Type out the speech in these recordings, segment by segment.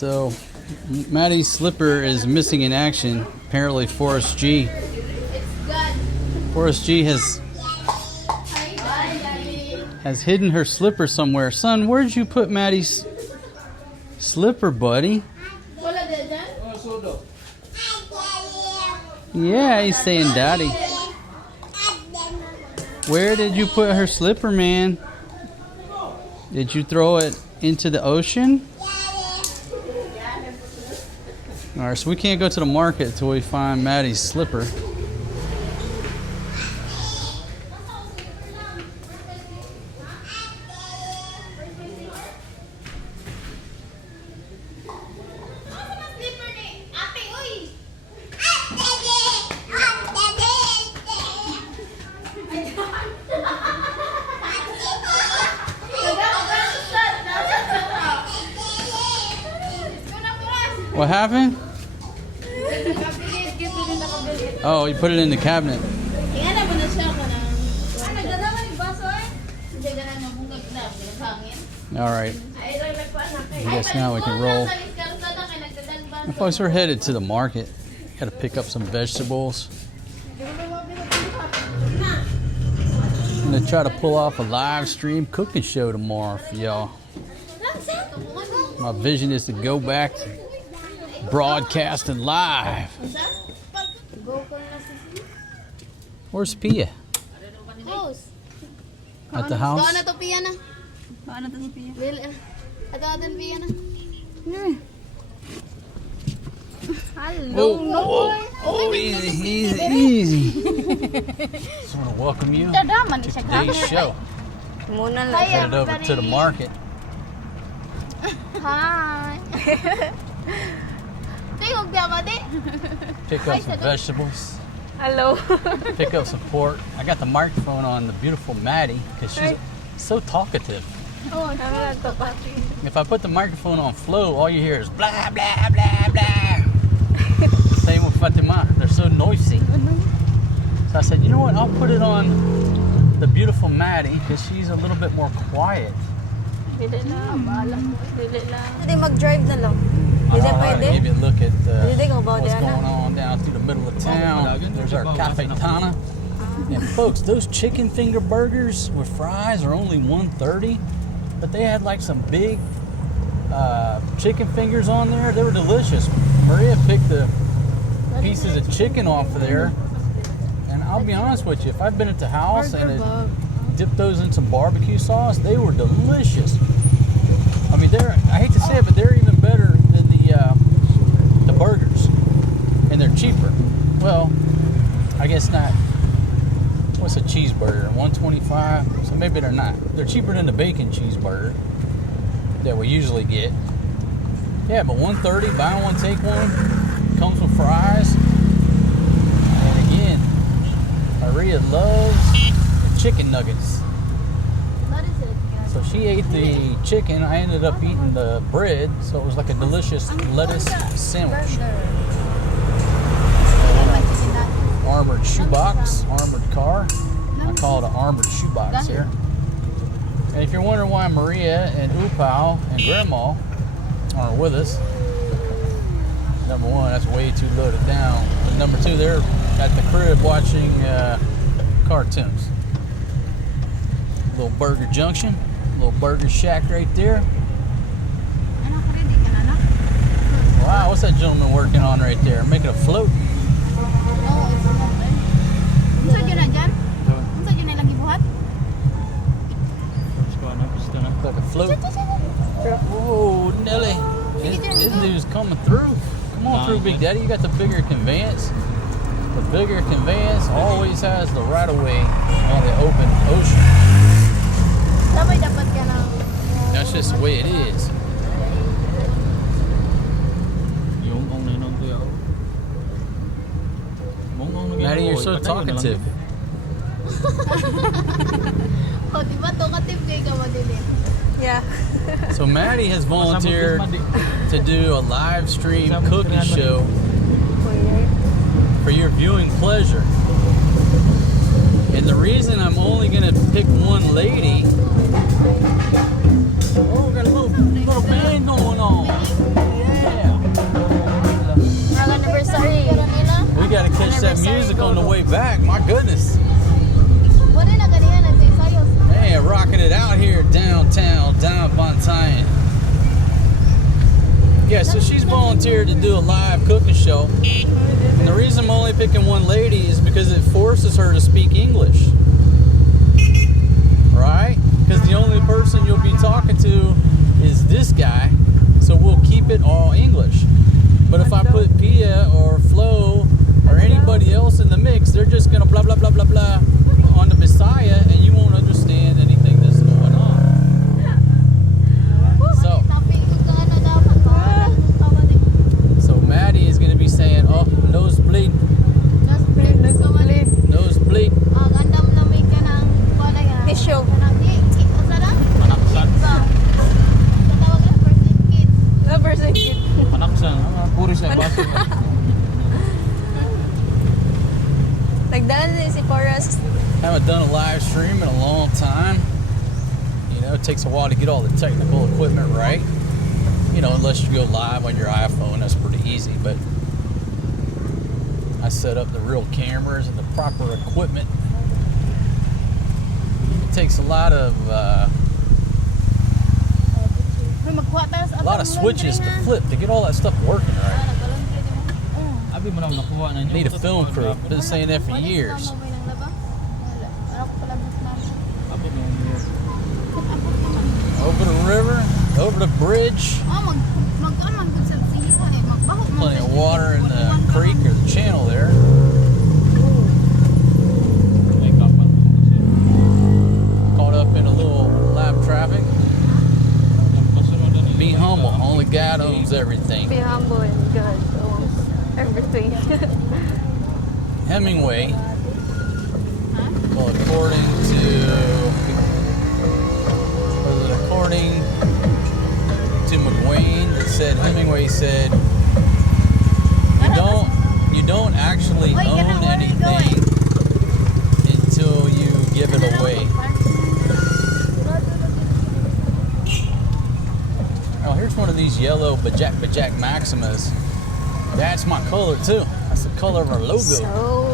So, Maddie's slipper is missing in action. Apparently, Forrest G has hidden her slipper somewhere. Son, where did you put Maddie's slipper, buddy? Yeah, he's saying daddy. Where did you put her slipper, man? Did you throw it into the ocean? Alright, so we can't go to the market until we find Maddie's slipper. What happened? Oh, you put it in the cabinet. Alright. I guess now we can roll. Folks, we're headed to the market. Gotta pick up some vegetables. I'm gonna try to pull off a live stream cooking show tomorrow for y'all. My vision is to go back to broadcasting live. Where's Pia? At the house? Oh, easy. Just want to welcome you to today's show. Headed over to the market. Hi. Pick up some vegetables. Hello. Pick up some pork. I got the microphone on the beautiful Maddie because she's so talkative. If I put the microphone on flow, all you hear is blah, blah, blah, blah. Same with Fatima. They're so noisy. So I said, you know what? I'll put it on the beautiful Maddie because she's a little bit more quiet. Hindi mag-drive na lang. Give you a look at what's going on down through the middle of town. There's our Fatima. And folks, those chicken finger burgers with fries are only $1.30, but they had like some big chicken fingers on there. They were delicious. Maria picked the pieces of chicken off of there, and I'll be honest with you, if I've been at the house and dipped those in some barbecue sauce, they were delicious. I mean, I hate to say it, but they're even better than the burgers, and they're cheaper. Well, I guess not. What's a cheeseburger? $1.25. So maybe they're not. They're cheaper than the bacon cheeseburger that we usually get. Yeah, but $1.30, buy one, take one. Comes with fries. And again, Maria loves chicken nuggets. So she ate the chicken. I ended up eating the bread. So it was like a delicious lettuce sandwich. Armored shoebox, armored car. I call it an armored shoebox here. And if you're wondering why Maria and Upal and Grandma aren't with us, number one, that's way too loaded down. And number two, they're at the crib watching cartoons. Little Burger Junction, little Burger Shack right there. Wow, what's that gentleman working on right there? Making a float? Like a float. Whoa, Nelly. This dude's coming through. Come on through, Big Daddy. You got the bigger conveyance. The bigger conveyance always has the right of way on the open ocean. That's just the way it is. Maddie, you're so talkative. Yeah. So Maddie has volunteered to do a live stream cooking show for your viewing pleasure. And the reason I'm only going to pick one lady... Oh, we got a little band going on. on the way back. My goodness. Hey, rocking it out here downtown, down Bontayan. Yeah, so she's volunteered to do a live cooking show. And the reason I'm only picking one lady is because it forces her to speak English. Right? Because the only person you'll be talking to is this guy. So we'll keep it all English. But if I put Pia or Flo or anybody else in the mix, they're just going to blah, blah, blah, blah, blah on the Messiah, and you won't understand anything that's going on. So Maddie is going to be saying, oh, nosebleed. Nosebleed. Tissue. Lovers and kids. Nagdala din si Forrest. Haven't done a live stream in a long time. You know, it takes a while to get all the technical equipment right. You know, unless you go live on your iPhone, that's pretty easy. But I set up the real cameras and the proper equipment. It takes a lot of switches to flip to get all that stuff working right. Need a film crew. Been saying that for years. Over the river, over the bridge. Plenty of water in the creek or the channel there. Caught up in a little lap traffic. Be humble. Only God owns everything. Be humble and God owns everything. Hemingway, well, according to McWayne, it said Hemingway said you don't actually own anything until you give it away. Oh, here's one of these yellow Bajak Maximas. That's my color too. That's the color of our logo. So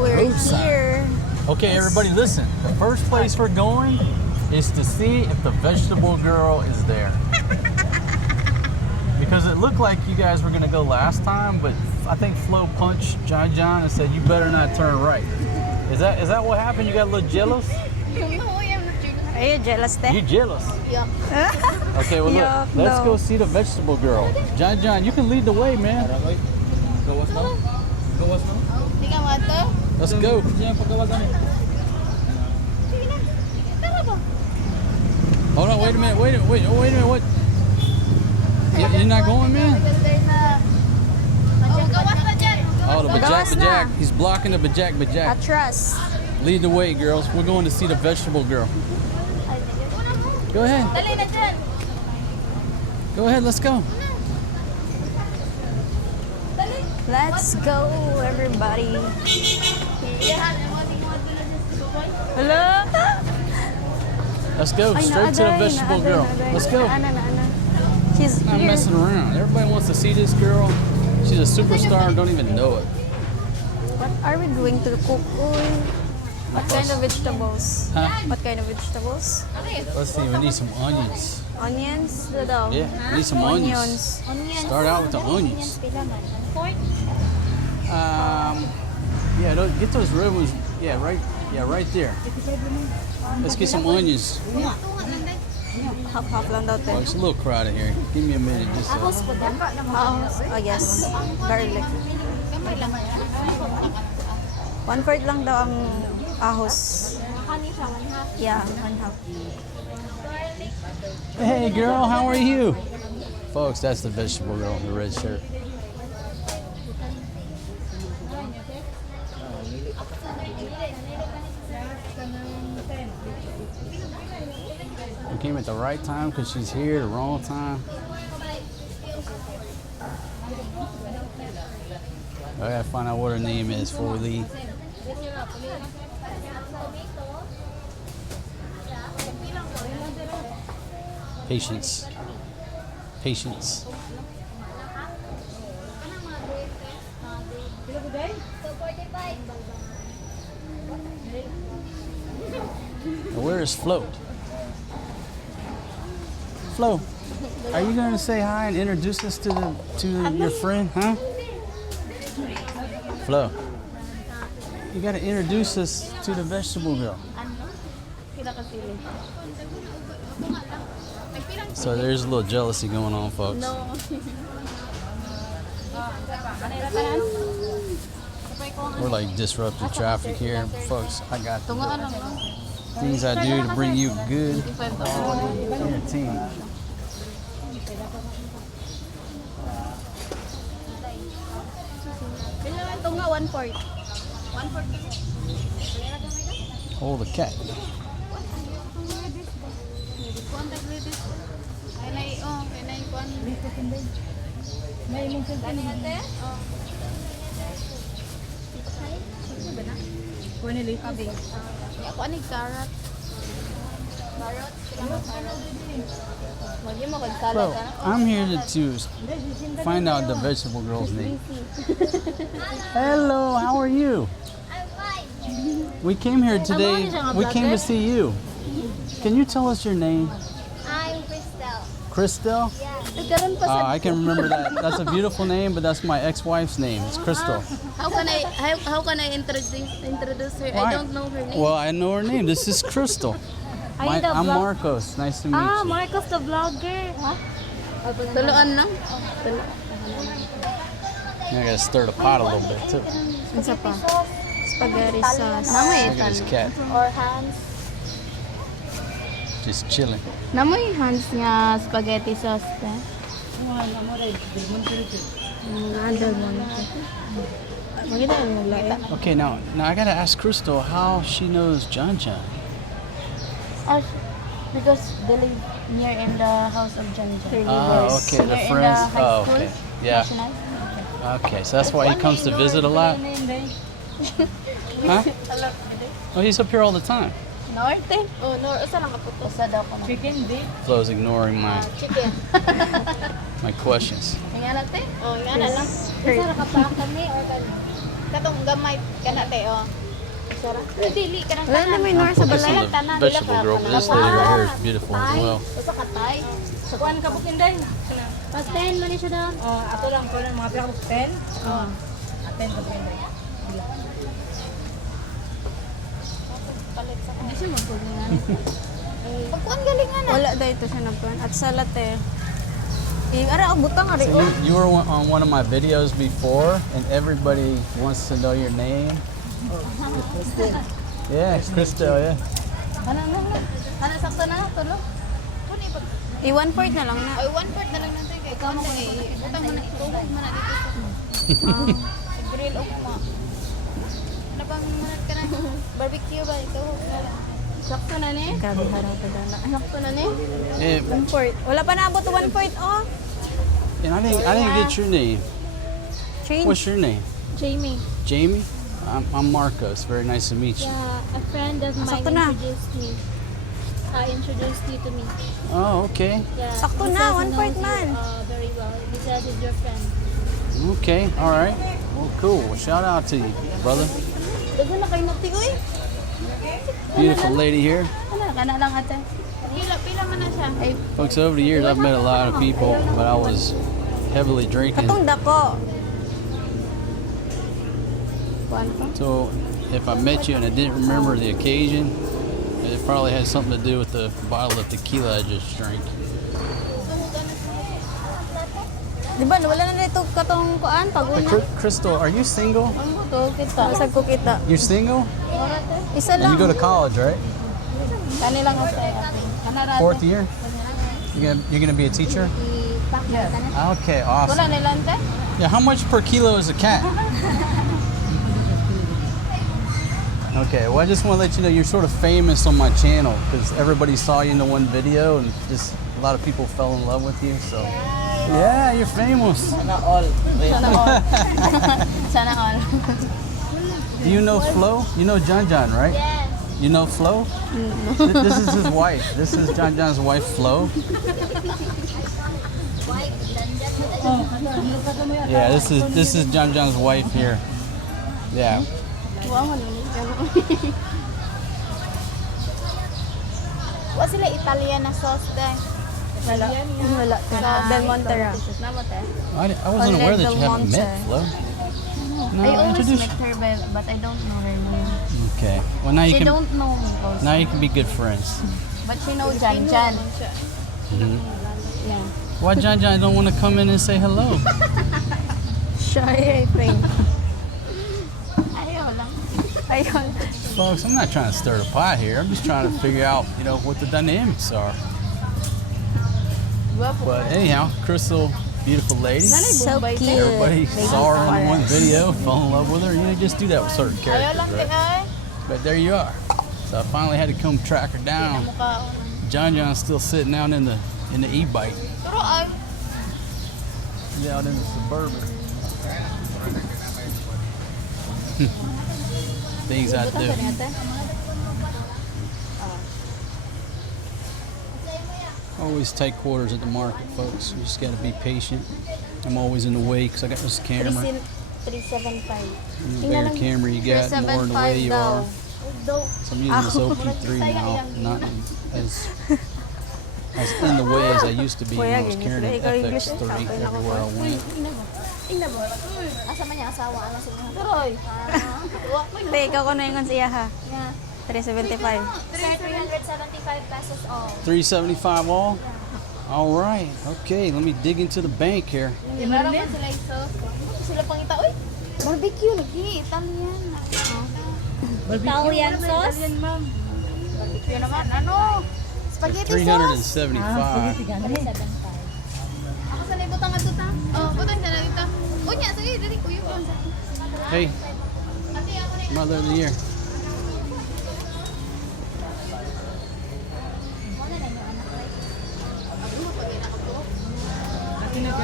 we're Road sign. here. Okay, everybody listen. The first place we're going is to see if the vegetable girl is there. Because it looked like you guys were gonna go last time, but I think Flo punched John and said, you better not turn right. Is that what happened? You got a little jealous? Are you jealous, Te? You jealous? Yeah. Okay, well look, let's go see the vegetable girl. John, you can lead the way, man. Let's go. Hold on, wait a minute, wait a minute, what? You're not going, man? Oh, the Bajak. He's blocking the Bajak. Atras. Lead the way, girls. We're going to see the vegetable girl. Go ahead. Go ahead, let's go. Let's go, everybody. Hello? Let's go straight to the vegetable girl. Let's go. She's Not here. messing around. Everybody wants to see this girl. She's a superstar and don't even know it. What are we going to cook? What kind of vegetables? Huh? What kind of vegetables? Let's see, we need some onions. Onions? Daw. Yeah, we need some onions. Start out with the onions. Yeah, get those red ones. Yeah, right there. Let's get some onions. Half lang daw, Oh, Te. it's a little crowded here. Give me a minute. Just Oh, yes. Garlic. 1/4 lang daw ang ahos. Yeah, 1/2. Hey, girl, how are you? Folks, that's the vegetable girl in the red shirt. We came at the right time because she's here, the wrong time. I gotta find out what her name is before we leave. Patience. Patience. Where is Flo? Flo, are you gonna say hi and introduce us to your friend, huh? Flo, you gotta introduce us to the vegetable girl. So there's a little jealousy going on, folks. No. We're like disrupting traffic here, folks. I got things I do to bring you good quality entertainment. Ito nga, 1/4. 1/4. Hold the cat. Ako ani carrot. Bro, I'm here to find out the vegetable girl's name. Hello, how are you? We came here today. We came to see you. Can you tell us your name? I'm Crystal. Crystal? I can remember that. That's a beautiful name, but that's my ex-wife's name. It's Crystal. How can I introduce her? Why? I don't know her name. Well, I know her name. This is Crystal. I'm Marcos. Nice to meet you. Marcos the vlogger. Tuluan lang. I gotta stir the pot a little bit too. Isa pa. Spaghetti sauce. Look at this cat, Or hands. just chilling. Namoy hands nga spaghetti sauce ta. Okay, now I gotta ask Crystal how she knows John John. Because they live near in the house of John John. Oh, okay, the Near in friends. the high Oh, school. okay, yeah. National. Okay, so that's why he comes to visit a lot. Huh? Oh, he's up here all the time. Norte. Oh, usa lang kaputo. Usa daw ko na. Flo's ignoring Chicken. my questions. Nga te? Oh, yan na lang. Usa ra ka pa kami or kami. Katong gamay kana te oh. Usa ra. Dili ka nang Wala na may nor sa This is balay. the vegetable girl, but this lady right here is beautiful as well. Usa ka tay. Sa kuan ka bukin day. Pas 10 man ni siya daw. Ato lang ko ng mga pila ko 10. Oh. 10 ka bukin day. Hindi siya magpulingan. Pagkuan galingan na. Wala dai ito siya nagkuan at sa latte. Ara butang ari. So you were on one of my videos before, and everybody wants to know your name. Yeah, Crystal. Yeah. Ano sakto na tulo? Kuni ba? I-1/4 na lang na. Ay 1/4 na lang natin kay ikaw mo kay utang mo na ituhog mo na dito. Grill og ma. Ano bang manat ka na? Barbecue ba ito? Sakto na ni? Grabe haraw ka dala. Sakto na ni? Eh, 1/4. Wala pa naabot 1/4 oh. and I didn't get your name. Change. What's your name? Jamie. Jamie. I'm Marcos. Very nice to meet you. Yeah, a friend of mine Sakto na. introduced me. Introduced you to me. Oh, okay. Yeah. Sakto he na, says he 1/4 knows man. you, very well. He says he's your friend. Okay. All right. Well, cool. Well, shout out to you, brother. Dago na kay nagti uy. Beautiful lady here. Kana lang ate. Pila man na siya. Ay, Folks, over the years, I've met a lot of people, but I was heavily drinking. katong dako. Kuan pa. So if I met you and I didn't remember the occasion, it probably had something to do with the bottle of tequila I just drank. Di ba wala na dito katong kuan But paguna. Crystal, are you single? To kita. Sa ko kita. You're single? Isa And you lang. go to college, right? Kanilang ate. Kanara. Fourth year? You're gonna be a teacher? Yes. Okay, Wala awesome. nilang te. Yeah, how much per kilo is a cat? Okay, well I just want to let you know you're sort of famous on my channel because everybody saw you in the one video and just a lot of people fell in love with you. So yeah, you're famous. Sana all. Sana all. Do you know Flo? You know John John, right? Yes. You know Flo? This is his wife. This is John John's wife, Flo. Yeah, this is John John's wife here. Yeah. Wow, Wa sila Italian na sauce dahil. Wala. Wala. Del Monte ra. I wasn't aware that you haven't met Flo. No, I always introduce. met her, but I don't know her name. Okay. Well, now you She can. don't know me also. Now you can be good friends. But she know Jan. Mhm. Yeah. Why John don't want to come in and say hello? Shy, I think. Ayaw lang. Ayun. Folks, I'm not trying to stir the pot here. I'm just trying to figure out, what the dynamics are. But anyhow, Crystal, beautiful lady. So cute. Everybody saw her on the one video, fell in love with her. You just do that with certain Ayaw characters, lang right? ay. But there you are. So I finally had to come track her down. John's still sitting out in the e-bike, Pero ay. out in the Suburban. Things I do. Always tight quarters at the market, folks. You just got to be patient. I'm always in the way because I got this camera. 375. The bigger camera you got, the more in the way you are. So I'm using this OP3 now, not as in the way as I used to be when I was carrying an FX3 everywhere I went. Asa man niya asawa ana sa mga. Turoy. Te, ikaw ko na ingon siya ha. 375. 375 pesos all. 375 all? All right. Okay, let me dig into the bank here. Meron man sila iso. Sila pangita oy. Barbecue lagi Italian. Italian sauce. Barbecue naman ano? Spaghetti sauce. 375. Ako sa libutang ato ta. Oh, butang sa dito. Unya sige dali ko yung. Hey, Ati ako na. Mother of the Year.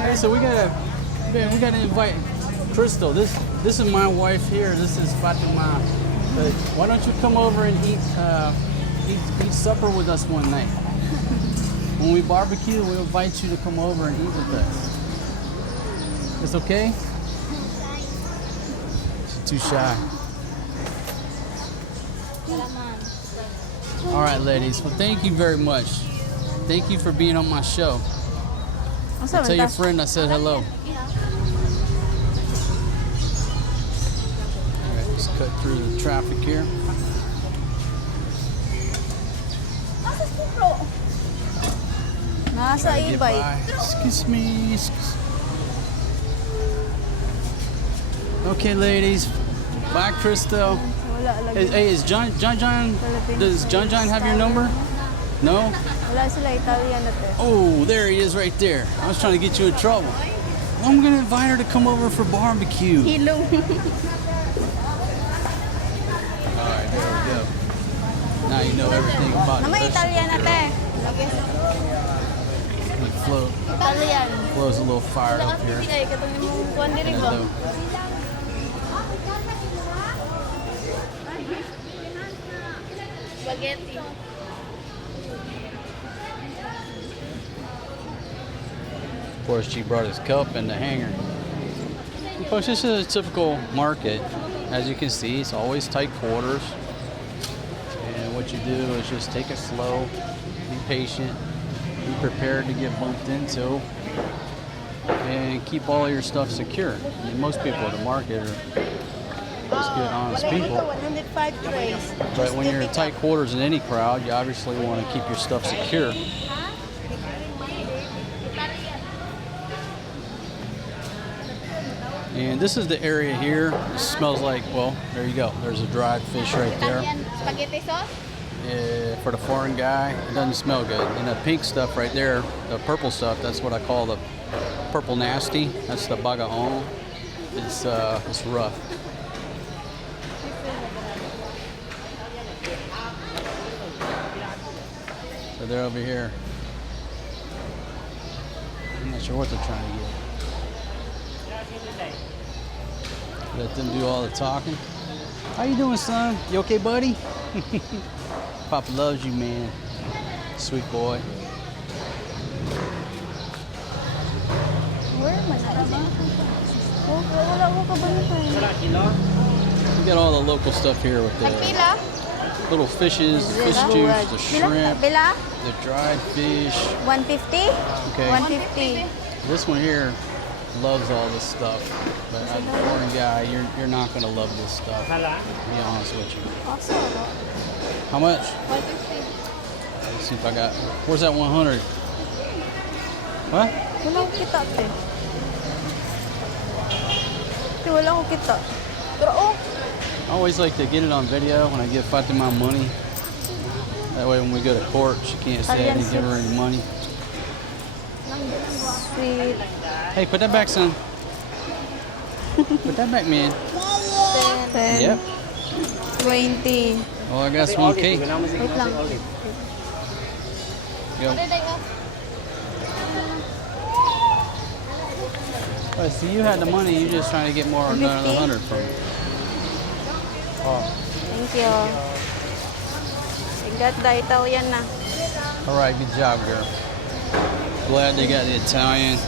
Hey, so we gotta invite Crystal. This is my wife here. This is Fatima. But why don't you come over and eat supper with us one night? When we barbecue, we'll invite you to come over and eat with us. It's okay? She's too shy. All right, ladies. Well, thank you very much. Thank you for being on my show. Tell your friend I said hello. All right, let's cut through the traffic here. Nasa Try to get e-bike. by. Excuse me. Okay, ladies. Bye, Crystal. Wala lagi. Hey, is John? Does John have your number? No. Wala sila Italian na te. Oh, there he is right there. I was trying to get you in trouble. Well, I'm gonna invite her to come over for barbecue. Hilong. All right, there we go. Now you know everything about Naman it. Italian na te. Flo, Italian. Flo's a little fired up here. Ay katong imong kuan diri And ko. Spaghetti. Of course, she brought his cup and the hanger. Of course, this is a typical market. As you can see, it's always tight quarters. And what you do is just take it slow, be patient, be prepared to get bumped into, and keep all your stuff secure. I mean, most people at the market are just good, honest people. 105 trays. But when you're in tight quarters in any crowd, you obviously want to keep your stuff secure. And this is the area here. It smells like, well, there you go. There's a dried fish right there. Italian spaghetti sauce. For the foreign guy, it doesn't smell good. And the pink stuff right there, the purple stuff, that's what I call the purple nasty. That's the bagaon. It's rough. So they're over here. I'm not sure what they're trying to get. Let them do all the talking. How you doing, son? You okay, buddy? Papa loves you, man. Sweet boy. Where man na ba? Wala ko ka ba nito? You got all the local stuff here with the Pila? little fishes, the fish juice, the shrimp, Pila? the dried fish. 150? Okay. 150. This one here loves all this stuff, but as a foreign guy, you're not gonna love this stuff. To be honest with you. Also, How much? 150. Let's see if I got. Where's that 100? What? Wala akong kita, te. Te, wala akong kita. Pero, oh. I always like to get it on video when I give Fatima money. That way, when we go to court, she can't say I didn't give her any money. Sweet. Hey, put that back, son. Put that back, man. 10. Yep. 20. Well, I got one cake. Wait lang. Go. Oh, so you had the money. You're just trying to get more than 100 from me. Oh. Thank you. Igat da itaw yan na. All right, good job, girl. Glad they got the Italian.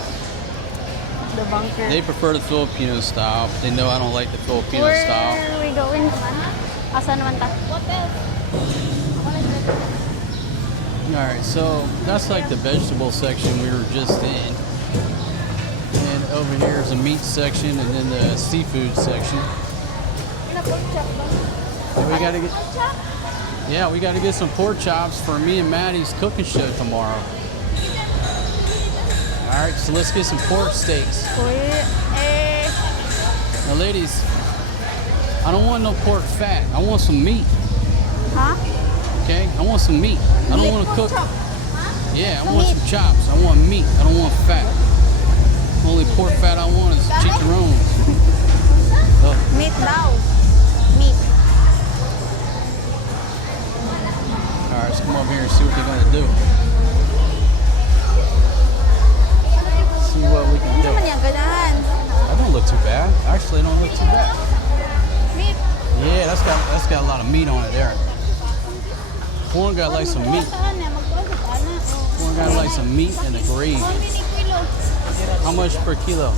The bunker. They prefer the Filipino style, but they know I don't like the Filipino Where style. are we going? Asa naman ta? Hotel. All right, so that's like the vegetable section we were just in. And over here is the meat section and then the seafood section. And we gotta get, yeah, we gotta get some pork chops for me and Maddie's cooking show tomorrow. All right, so let's get some pork steaks. Now, ladies, I don't want no pork fat. I want some meat. Huh? Okay, I want some meat. I don't want to cook. Yeah, I want meat. some chops. I want meat. I don't want fat. Only pork fat I want is chicharrones. So, Meat daw. Meat. all right, let's come over here and see what they're gonna do. See what we can Ano do. man yan? Ganahan. That don't look too bad. Actually, it don't look too bad. Meat. Yeah, that's got a lot of meat on it there. Corn got like some meat. Corn got like some meat and the gravy. How much per kilo?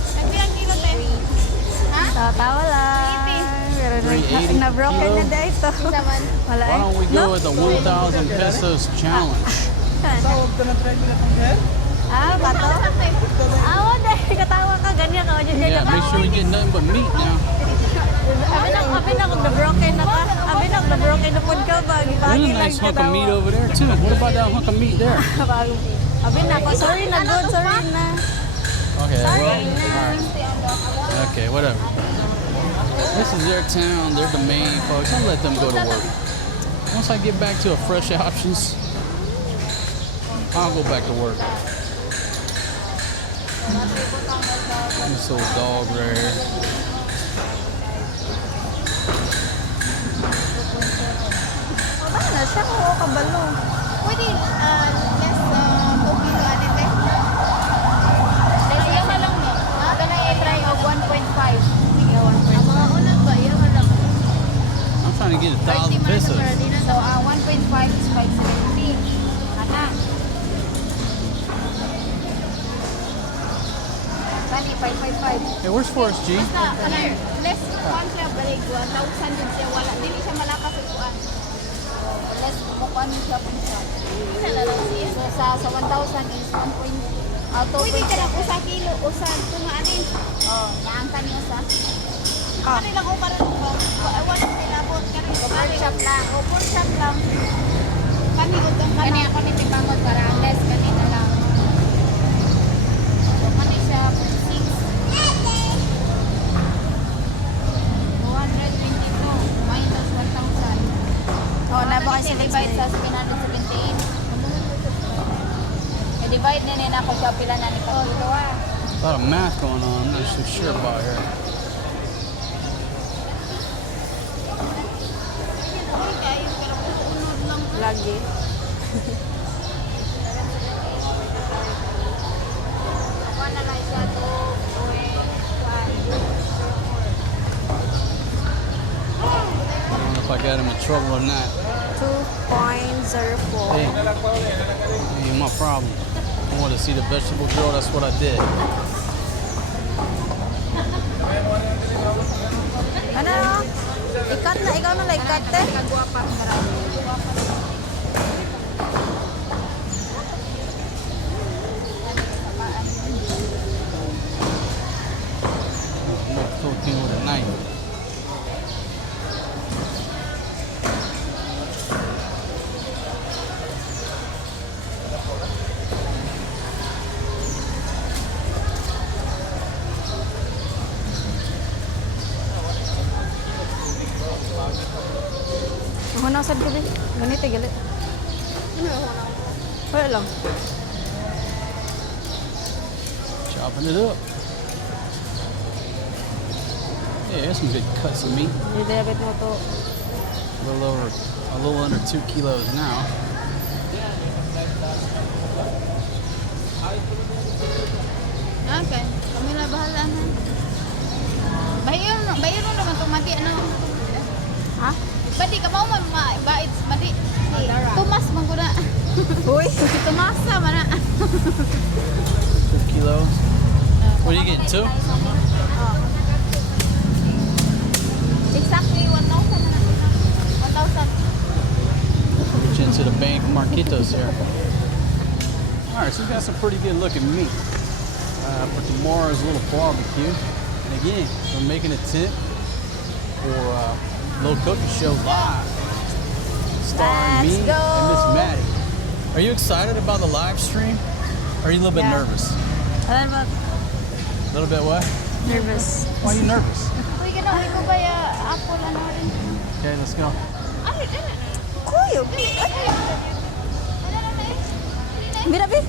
Tatawa lang. Pero 380 na-broken kilo? na dahil ito. Wala Why don't we No? go with the 1,000 pesos challenge? Ah, bato? Ah, dahil katawa ka, ganyan ka. Yeah, make sure we get nothing but meat now. Abi na kung na-broken na ka. Abi na kung na-broken na pod ka ba? There's Ibagi a lang nice hunk of meat over there too. What about that hunk of meat there? Abi na ko. Sorry na, good. Sorry na. Okay, well, all right. Okay, whatever. This is their town, their domain, folks. I'll let them go to work. Once I get back to a fresh options, I'll go back to work. This little dog right here. Ano siya? Oo, kabalo. Pwede less 2 kilo anin eh. Iya ka lang no. Ganay i-try og 1.5. Sige, 1.5. Ang mga unang ba iya ka lang. I'm trying to get 1,000 pesos. So 1.5 is 570. Ana. Bali 555. Hey, where's Forrest G? Basta ano, less kuan siya bali 1,000 din siya wala dili siya malakas sa kuan. Less kuan siya pun siya. So sa 1,000 is 1.2. Pwede ka lang usa kilo usa tuno anin. Oh, naangkan niyo sa. Kani lang ko karon ko. Wala sila bot kani pork chop lang. O pork chop lang. Kani utang kani ako ni tibangon para less kani na lang. So kani siya 222 minus 1,000. Oo, na ba kasi divide sa 717. Divide na nila ako siya pila na ni Pagkilo. A lot of math going on. I'm not so sure about here. Lagi. I don't know if I got him in trouble or not. 2.04. Hey, ain't my problem. I want to see the vegetable grill. That's what I did. Ano? sikat te. Kagwapa, marami. Guwapa. Filipino with a knife. Ako na sad ko be. Ganito galit. Wala lang. Chopping it up. Yeah, there's some good cuts of meat. Hindi dapat mo to. A little under 2 kilos now. Okay, kami na bahala na. Bayon mo naman itong mati, ano? Ha? Badi, kapaw mo, bait, mati. Tumas man ko na. Uy. Tumasa man na. 2 kilos. What are you getting, 2? Exactly 1,000 na. 1,000. Reach into the bank Marquitos here. All right, so we got some pretty good looking meat for tomorrow's little barbecue. And again, we're making a tent for Little Cookie Show live, starring me Let's go. and Miss Maddie. Are you excited about the live stream? Or are you a little bit Yeah. nervous? Alam mo, A little bit what? nervous. Why are you nervous? Uy, gano'n, ko ba ya apple ano rin? Okay, let's go. Ano, ano? Kuyo. Bira be.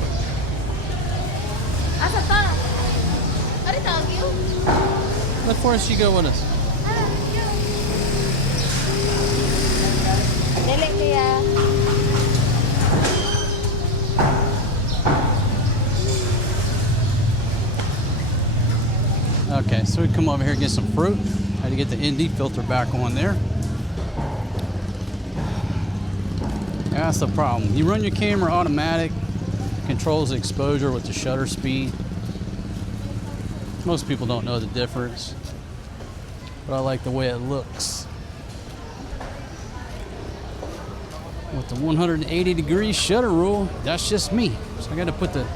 Asa ta? Ano tawag yun? Let Forrest, you go with us. Dili kaya. Okay, so we come over here and get some fruit. Had to get the ND filter back on there. That's the problem. You run your camera automatic, controls the exposure with the shutter speed. Most people don't know the difference, but I like the way it looks. With the 180-degree shutter rule, that's just me. So I got to put the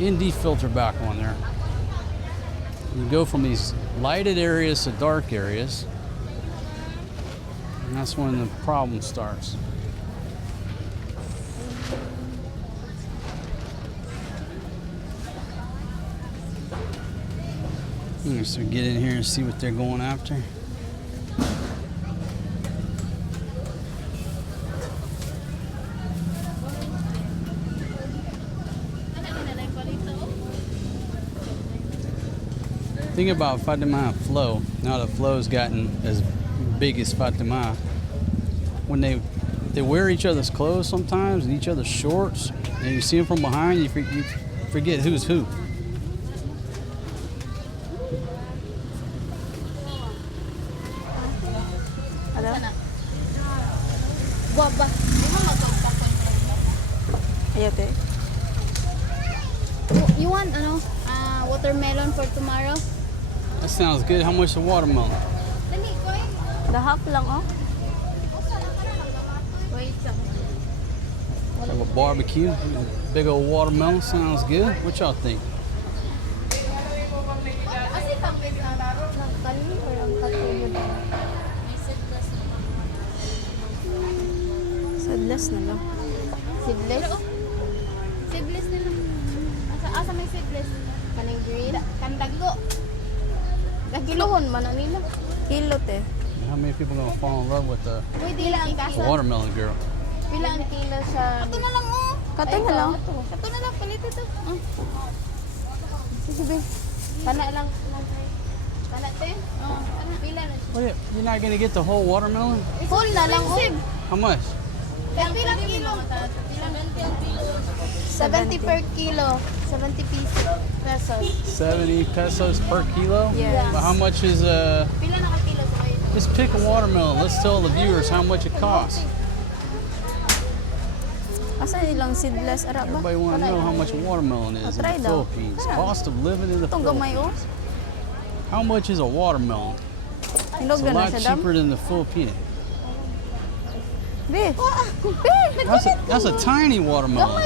ND filter back on there. You go from these lighted areas to dark areas, and that's when the problem starts. So get in here and see what they're going after. Thing about Fatima and Flo, now that Flo's gotten as big as Fatima, when they wear each other's clothes sometimes and each other's shorts, and you see them from behind, you forget who's who. Ano? Guwaba. Di mo magpagpakon. Ayaw te. You want, ano, watermelon for tomorrow? That sounds good. How much is a watermelon? Dali, koy. Dahap lang oh. Wait, lang. Have a barbecue. Big old watermelon sounds good. What y'all think? Kasi tambay na laro. Kali or ang katulad. May seedless na. Sadless na lang. Seedless? Seedless na lang. Asa may seedless? Kaning green? Kandago. Kagilohon man ang nila. Kilo te. How many people gonna fall in love with the Pwede lang ikasa. watermelon girl? Pila ang kilo sa... Kato na lang oh. Kato na lang. Kato na lang. Palit ito. Sige. Kana lang. Kana te? Kana. Pila na. You're not gonna get the whole watermelon? Full na lang oh. How much? Pilang kilo? 70 per kilo. 70 pesos. 70 pesos per kilo? Yes. But how much is Pila na ka kilo sa kayo? just pick a watermelon. Let's tell the viewers how much it costs. Asa nilang seedless ara ba? Everybody want to know how much a watermelon is in Try the daw. Philippines. Tara. Cost of living in the Itong gamay oh. Philippines. How much is a watermelon? Hinog It's a na lot siya dam. cheaper than the Philippines. Be. That's a tiny watermelon.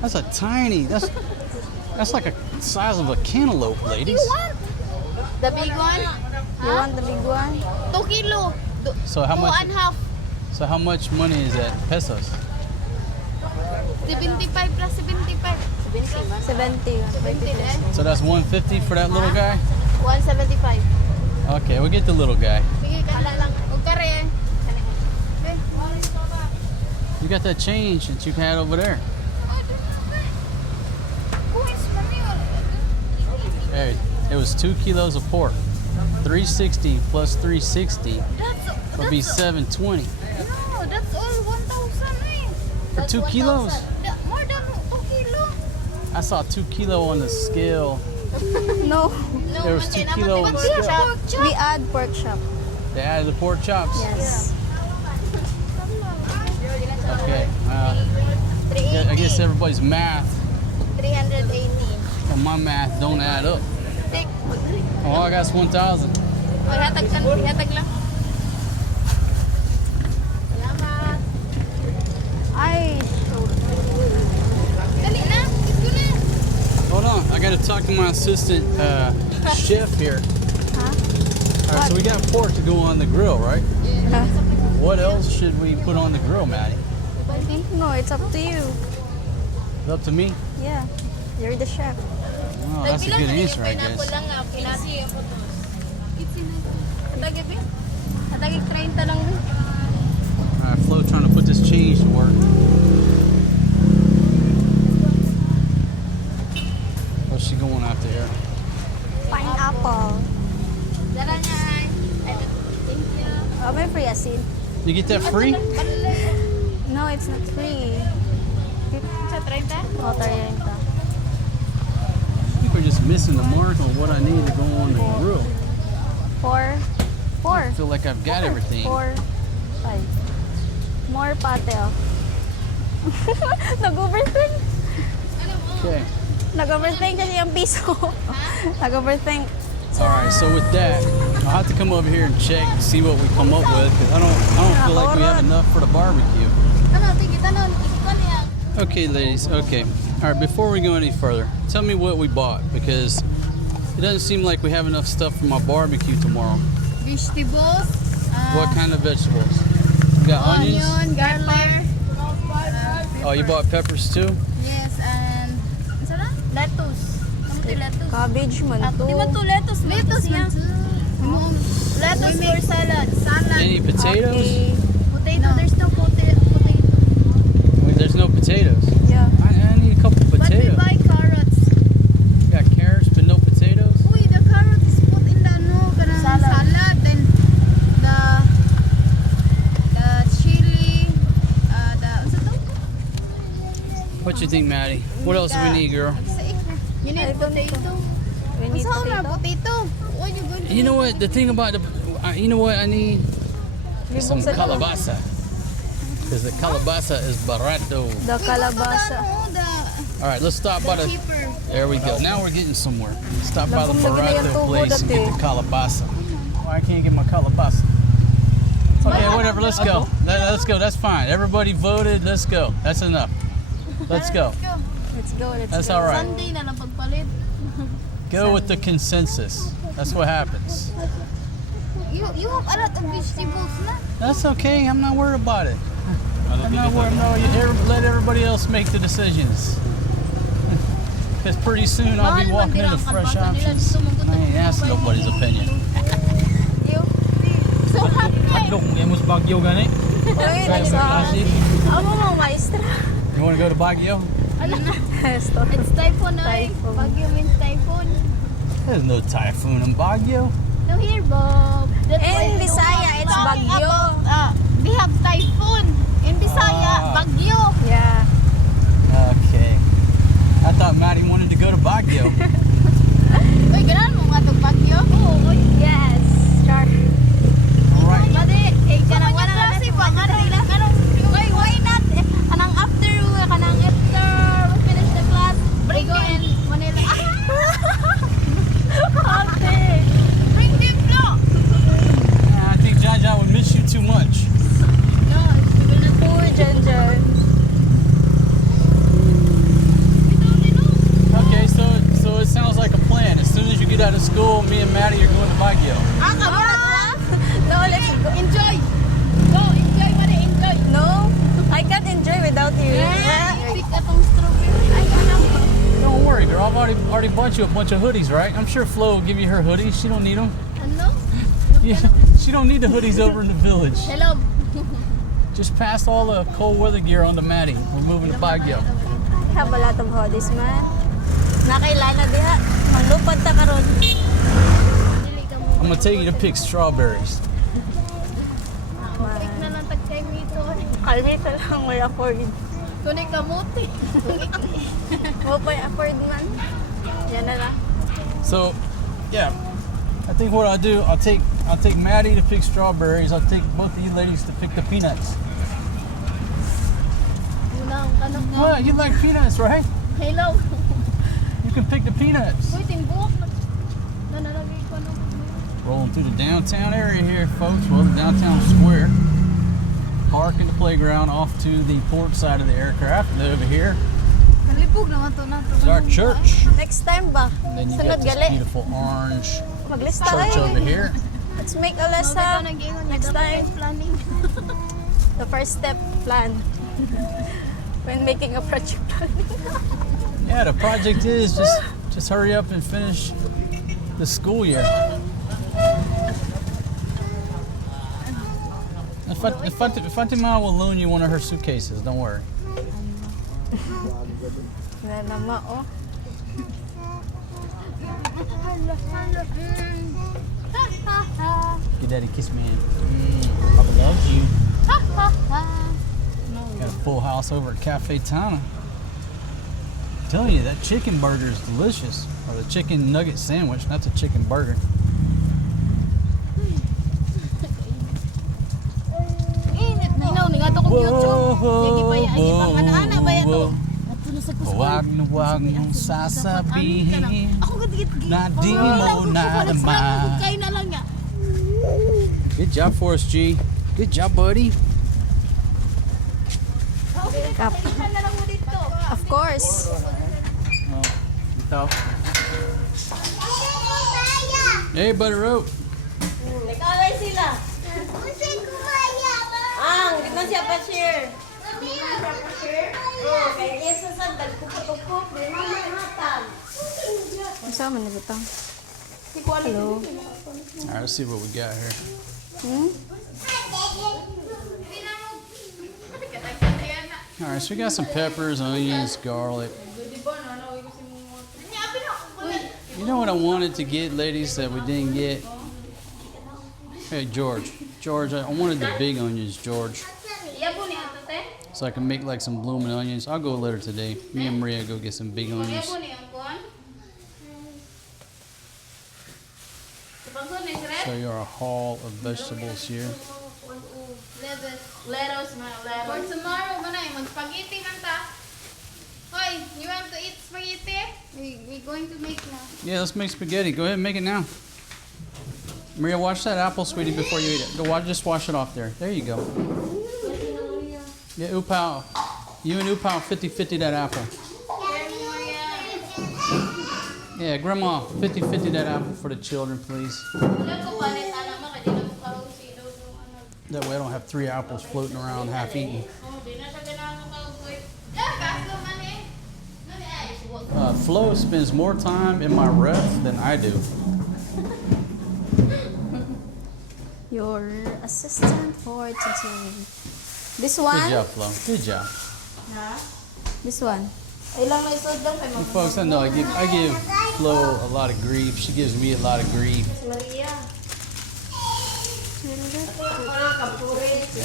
That's a tiny. That's like a size of a cantaloupe, ladies. The big one? You want the big one? 2 kilo. So how much? 2.5. So how much money is that pesos? 75 plus 75. 70. So that's 150 for that little guy. 175. Okay, we'll get the little guy. Sige, kala lang. Huwag ka rin. You got that change that you had over there. Hey, it was 2 kilos of pork. 360 plus 360 would be 720. No, that's all 1,000 eh. For 2 kilos? More than 2 kilo. I saw 2 kilo on the scale. No. There was 2 kilo on the scale. We add pork chop. They added the pork chops. Yes. Okay. I guess everybody's math 380. and my math don't add up. Take. All I got is 1,000. Hatag lang. Salamat. Ay, Dali na. Ito na. Hold on, I gotta talk to my assistant chef here. All right, so we got pork to go on the grill, right? What else should we put on the grill, Maddie? no, it's up to you. It's up to me? Yeah, you're the chef. Oh, that's a good answer, I guess. Hatagig 30 lang. All right, Flo trying to put this change to work. What's she going after here? Pineapple. Dala niya. Thank you. Oh, may free asin. You get that free? No, it's not free. Sa 30? Oh, 30. I think we're just missing the mark on what I need to go on the grill. 4. I feel like I've got everything. 4, 5. More pate, oh. Nag-overthink. Okay. Nag-overthink kasi yung piso. Nag-overthink. All right, so with that, I'll have to come over here and check and see what we come up with, because I don't feel like we have enough for the barbecue. Okay, ladies, okay. All right, before we go any further, tell me what we bought, because it doesn't seem like we have enough stuff for my barbecue tomorrow. Vegetables. What kind of vegetables? You got onions? Onion, garlic. Oh, you bought peppers too? Yes, and lettuce. Lettuce. Cabbage man to. Di ba to lettuce? Lettuce man. Lettuce for salad. Any potatoes? Okay. Potato, there's no potato. Wait, there's no potatoes. Yeah. I need a couple But we potatoes. buy carrots. You got carrots but no potatoes? Uy, the carrot is put in the salad. Then the chili, What you think, Maddie? What else do we need, girl? You need potato. We need potato. Potato. What you going to You know what? The thing about you know what I need? Some calabasa. Because the calabasa is barato. The calabasa. All right, let's stop by the. cheaper. There we go. Now we're getting somewhere. Stop by the Nagpumlagi na yung barato tubo place and get dati. the calabasa. Why I can't get my calabasa? Okay, whatever. Let's go. Let's go. That's fine. Everybody voted. Let's go. That's enough. Let's go. Let's go. That's all right. Sunday na lang pagpalit. Go with the consensus. That's what happens. You have a lot of vegetables na. That's okay. I'm not worried about it. I'm not worried. No, let everybody else make the decisions. Because pretty soon I'll be walking into fresh options. I ain't asking nobody's opinion. So happy. Hemos Baguio gani. Uy, nagsabi. Amo mo, maestra. You want to go to Baguio? Stop. It's typhoon na. Typhoon. Baguio means typhoon. There's no typhoon in Baguio. No here, Bob. In Bisaya, it's Bagyo. We have typhoon. In Bisaya, Bagyo. Yeah. Okay. I thought Maddie wanted to go to Baguio. Uy, ganahan mo nga itong Bagyo? Oo. Yes. Sure. Alright. Madi, kanang wala na kasi pa. Uy, why not? Kanang after we finish the class, bring them Manila. Okay. Bring them, no. I think Jaja would miss you too much. out of school, me and Maddie are going to Baguio. No, let's go. Enjoy! Go! Enjoy, Mari! Enjoy! No, I can't enjoy without you. Pick up ang strawberry. Ay, alam ko. Don't worry, girl. I've already bought you a bunch of hoodies, right? I'm sure Flo will give you her hoodies. She don't need them. Ano? Yeah, she don't need the hoodies over in the village. Hello. Just passed all the cold weather gear on to Maddie. We're moving to Baguio. I have a lot of hoodies, man. Nakailana diha. Malupad ta karon. I'm gonna take you to pick strawberries. Pick na lang tagkay mo ito. Kalmita lang, may afford. Kunay kamuti. Mo pa afford man. Yan na lang. So, yeah, I think what I'll do, I'll take Maddie to pick strawberries. I'll take both of you ladies to pick the peanuts. Muna ang kanang nga. What? You like peanuts, right? Hello. You can pick the peanuts. Uy, timbuk. Nanalagay ko ano. Rolling through the downtown area here, folks. Well, the downtown square. Park in the playground off to the port side of the aircraft. And then over here Kalipog naman to na to. is our church. Next time ba? And then you Sunod got this gali. beautiful orange Maglista church kayo. over here. Let's make a list ha. Next time. Planning. The first step, plan. When making a project plan. Yeah, the project is just hurry up and finish the school year. Fatima will loan you one of her suitcases. Don't worry. Na naman, oh. Your daddy kiss me. Papa loves you. Got a full house over at Cafe Tana. I'm telling you, that chicken burger is delicious. Or the chicken nugget sandwich, not the chicken burger. Inaw ni ato kong YouTube. Sige pa yan. Ay, ibang ana-ana ba yan to? Huwag nung sasabihin Ako gatigit. na di mo na naman. Kayo na lang nga. Good job for us, G. Good job, buddy. Kap. Isa na lang mo dito. Of course. Ito. Hey, Butter Rope. Nag-away sila. Ang, di man siya pa share. Oh, kaya iya sa sandag, kupot-kupot, di man matang. Isa man na ito. Hello. All right, let's see what we got here. All right, so we got some peppers, onions, garlic. You know what I wanted to get, ladies, that we didn't get? Hey, George, I wanted the big onions, George. So I can make like some blooming onions. I'll go later today. Me and Maria go get some big onions. Show you our haul of vegetables here. Lettuce, for tomorrow, manay, mag-spaghetti man ta. Hoy, you want to eat spaghetti? We're going to make now. Yeah, let's make spaghetti. Go ahead and make it now. Maria, wash that apple, sweetie, before you eat it. Go just wash it off there. There you go. Yeah, Upao. You and Upao 50-50 that apple. Yeah, Grandma, 50-50 that apple for the children, please. That way I don't have 3 apples floating around half eaten. Flo spends more time in my ref than I do. Your assistant for today. This one? Good job, Flo. Good job. This one. Ilang na isod lang kay And folks, I know I give Flo a lot of grief. She gives me a lot of grief. Maria.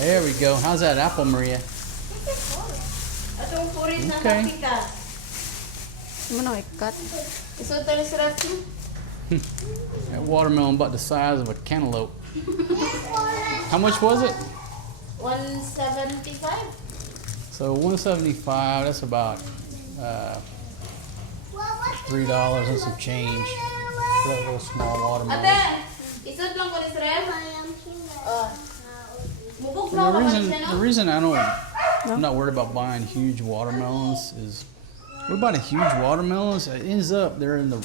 There we go. How's that apple, Maria? Okay. I'm gonna cut. Isod tali sa ref. That watermelon about the size of a cantaloupe. How much was it? 175. So 175. That's about $3 and some change for that little small watermelon. Ate, isod lang ko ni sa ref. Mubog And the reason I'm not worried about buying huge watermelons is We're buying a huge watermelons. It ends up they're in the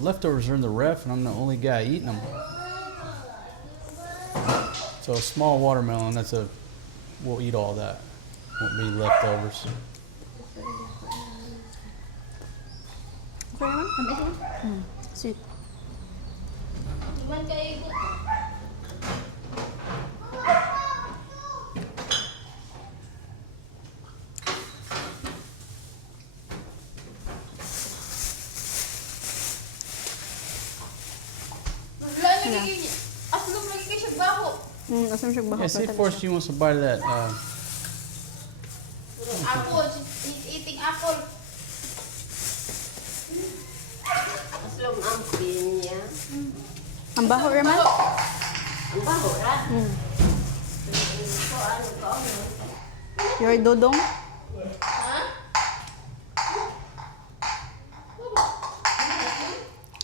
leftovers are in the ref, and I'm the only guy eating them. So a small watermelon. We'll eat all that. Won't be leftovers. Okay naman? Sweet. Cuman kayo ikot. Aslong lagi kayo siya baho. Asam siya Yeah, say first she wants to bite of that. Apple. He's eating apple. Aslong ang pinya. Ang baho raman. Ang baho ra. Your dodong.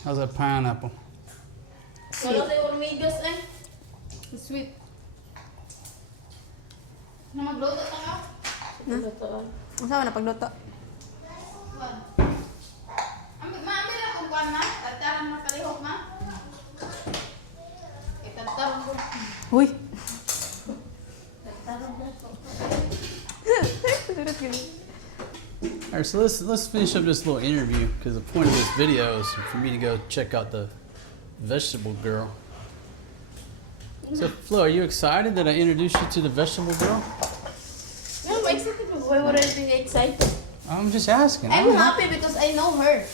How's that pineapple? Wala tayo hormigas eh. Sweet. Na magluto ka nga? Usawa na pagluto. Mami lang kung kuwan na. Tataran mo kalihok na. Tataran mo. Uy. Tataran mo. All right, so let's finish up this little interview because the point of this video is for me to go check out the vegetable girl. So Flo, are you excited that I introduced you to the vegetable girl? No, I'm excited. Why would I be excited? I'm just asking. I'm happy because I know her.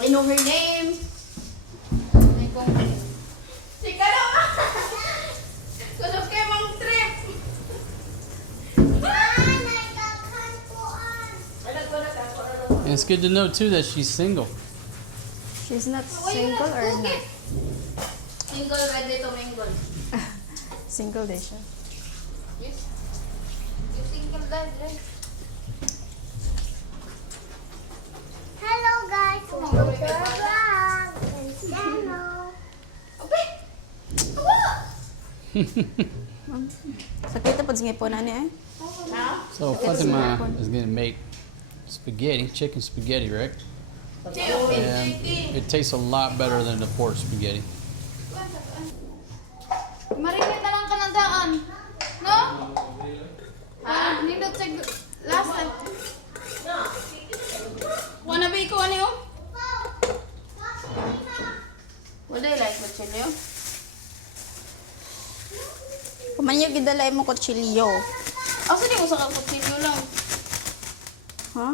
I know her name. Sika na! Kusog kayo mang trip! And it's good to know too that she's single. She's not single or not? Single, ready to mingle. Single day siya. Yes. You single dad, right? Hello guys! Welcome to our vlog and channel. Okay. Aba! Sakit pa sa ngipon ani eh. Ha? So Fatima is gonna make spaghetti, chicken spaghetti, right? And it tastes a lot better than the pork spaghetti. Marinate na lang ka ng daan. No? Ha? Nindot sa lasa. Wanna be ko ano yun? Would I like the chili? Pamanyo gidalay mo kutsilyo. Asa di mo sa kaputsilyo lang? Ha?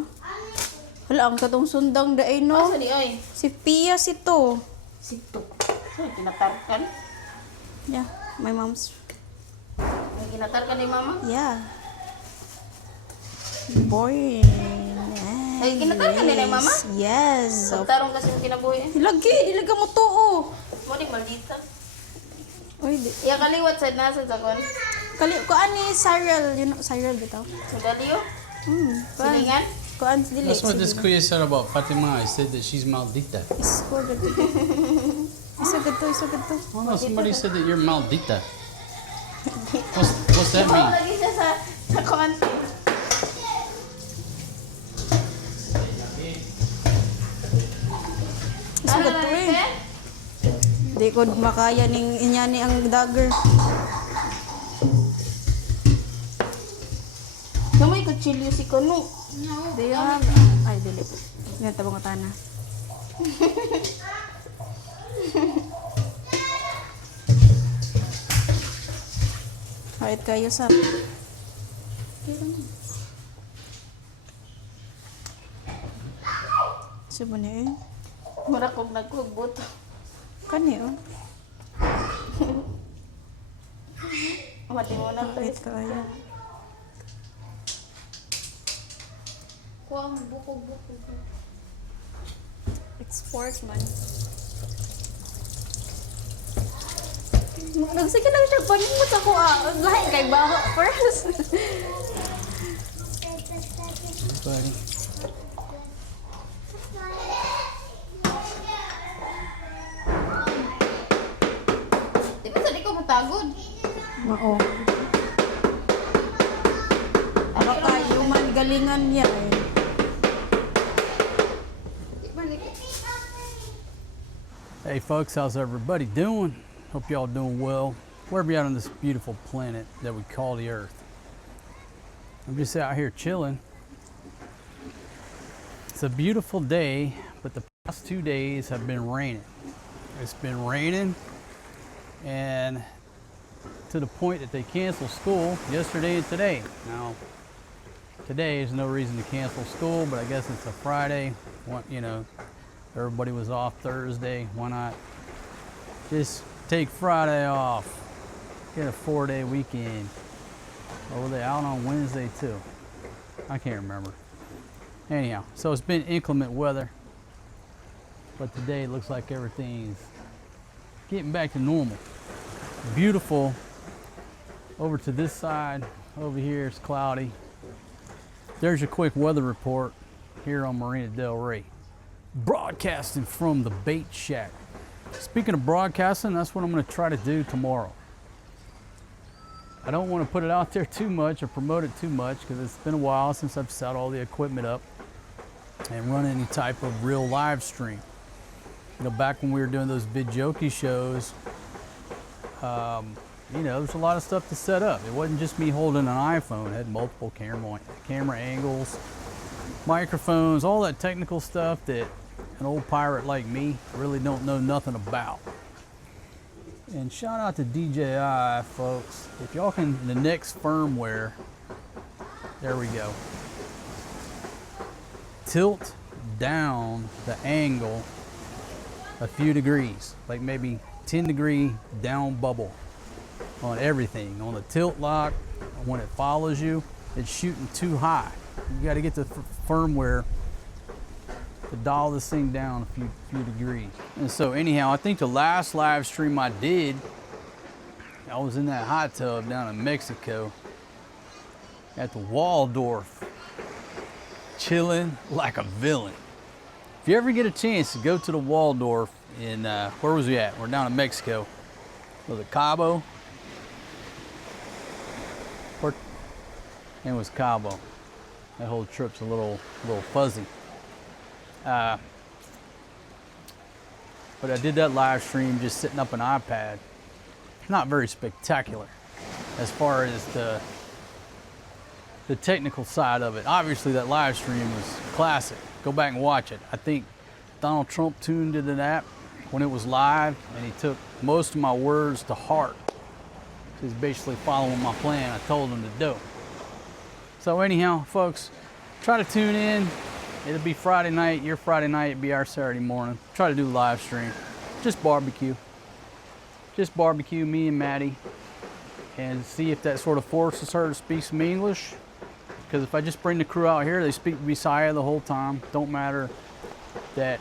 Hala, ang katong sundang daay no. Asa di ay? Si Pia sito. Sito. So, tinatarkan? Yeah, my mom's. May ginatarkan ni mama? Yeah. Boy. Ay, ginatarkan din ni mama? Yes. Pagtarong kasi yung kinabuhi. Ilagay mo to oh. Mo di maldita. Oy, di. Iya kaliwat sa nasa sa kon. Ko ani Cyril, you know Cyril bitaw. Sa daliyo? Kuan. Silingan? Kuan dili. That's what this kuya said about Fatima. He said that she's maldita. Isko gadto. Iso gadto. Oh no, somebody said that you're maldita. What's that Oo, mean? lagi siya sa kon. Iso gadto eh. Di ko makaya ning inyani ang dagger. Kamay ko chilyo si Kono. Di ha. Ay dili. Nga tabang utana. Kahit kayo sa Subo na eh. Mura kong nagkugbot. Kani oh. Mati mo na. Kahit kayo. Kuwang bukog-bukog. Export man. Nagsige lang siya pa mo sa kuha. Lahat kay baho first. Buddy. Di ba sa di ko matagod? Mao. Baka human galingan niya eh. Hey folks, how's everybody doing? Hope y'all doing well. Wherever you're at on this beautiful planet that we call the Earth. I'm just out here chilling. It's a beautiful day, but the past 2 days have been raining. It's been raining, and to the point that they canceled school yesterday and today. Now, today is no reason to cancel school, but I guess it's a Friday. You know, everybody was off Thursday. Why not just take Friday off? Get a 4-day weekend. Or were they out on Wednesday too? I can't remember. Anyhow, so it's been inclement weather, but today it looks like everything's getting back to normal. Beautiful. Over to this side, over here it's cloudy. There's your quick weather report here on Marina Del Rey. Broadcasting from the Bait Shack. Speaking of broadcasting, that's what I'm going to try to do tomorrow. I don't want to put it out there too much or promote it too much because it's been a while since I've set all the equipment up and run any type of real live stream. You know, back when we were doing those Vidjoki shows, you know, there's a lot of stuff to set up. It wasn't just me holding an iPhone. It had multiple camera angles, microphones, all that technical stuff that an old pirate like me really don't know nothing about. And shout out to DJI, folks. If y'all can, the next firmware, there we go. Tilt down the angle a few degrees, like maybe 10-degree down bubble on everything. On the tilt lock, when it follows you, it's shooting too high. You got to get the firmware to dial this thing down a few degrees. And so anyhow, I think the last live stream I did, I was in that hot tub down in Mexico at the Waldorf, chilling like a villain. If you ever get a chance to go to the Waldorf in, where was we at? We're down in Mexico. Was it Cabo? It was Cabo. That whole trip's a little fuzzy. But I did that live stream just setting up an iPad. Not very spectacular as far as the technical side of it. Obviously that live stream was classic. Go back and watch it. I think Donald Trump tuned into that when it was live, and he took most of my words to heart. He's basically following my plan I told him to do. So anyhow, folks, try to tune in. It'll be Friday night, your Friday night, it'll be our Saturday morning. Try to do a live stream. Just barbecue. Just barbecue, me and Maddie, and see if that sort of forces her to speak some English. Because if I just bring the crew out here, they speak Visaya the whole time. Don't matter that,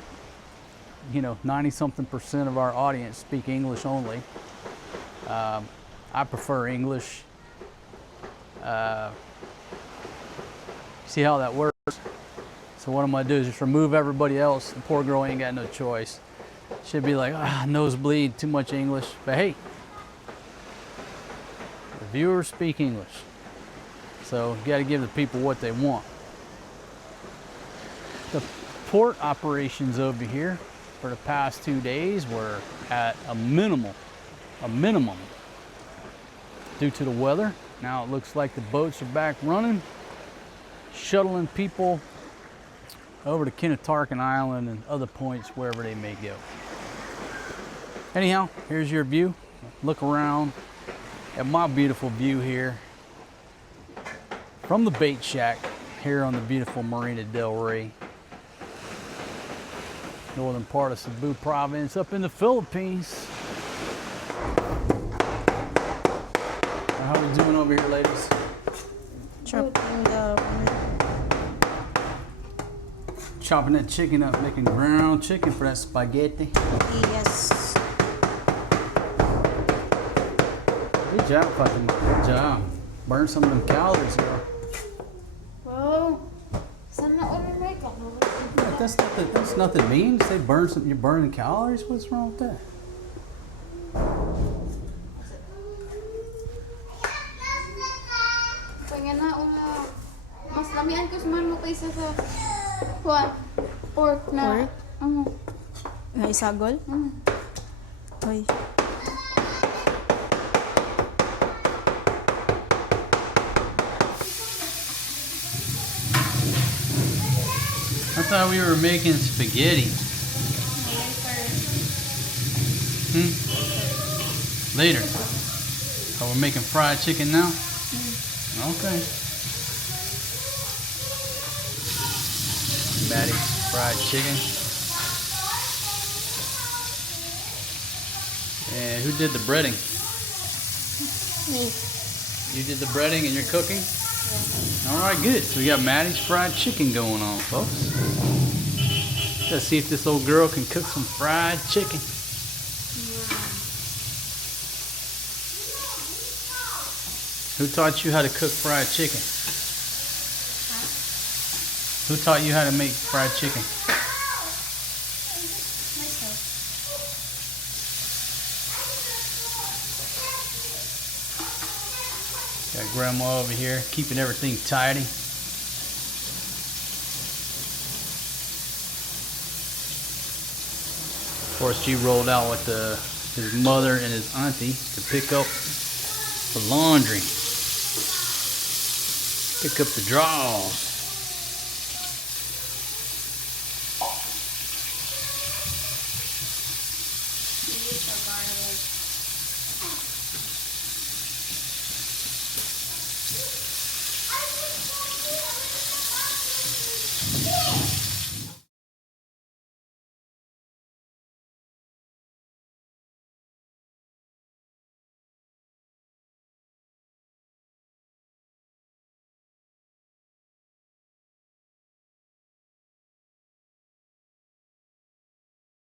you know, 90-something% of our audience speak English only. I prefer English. See how that works? So what I'm gonna do is just remove everybody else. The poor girl ain't got no choice. She'd be like, nosebleed, too much English. But hey, the viewers speak English. So you gotta give the people what they want. The port operations over here for the past 2 days were at a minimum due to the weather. Now it looks like the boats are back running, shuttling people over to Kinatarkan Island and other points wherever they may go. Anyhow, here's your view. Look around at my beautiful view here from the Bait Shack here on the beautiful Marina Del Rey, northern part of Cebu province up in the Philippines. How are we doing over here, ladies? Chopping that chicken up, making ground chicken for that spaghetti. Yes. Good job, fucking good job. Burn some of them calories, girl. Wow. Sana all right. Yeah, that's nothing mean. Say you're burning calories. What's wrong with that? Pengen na mas lamian ko suman mo kaysa sa pork na. Pork? Nga isagol? Hoy. I thought we were making spaghetti. Later. Oh, we're making fried chicken now? Okay. Maddie's fried chicken. And who did the breading? Me. You did the breading and you're cooking? Alright, good. So we got Maddie's fried chicken going on, folks. Let's see if this old girl can cook some fried chicken. Who taught you how to cook fried chicken? Who taught you how to make fried chicken? Got grandma over here keeping everything tidy. Of course, she rolled out with his mother and his auntie to pick up the laundry. Pick up the drawers.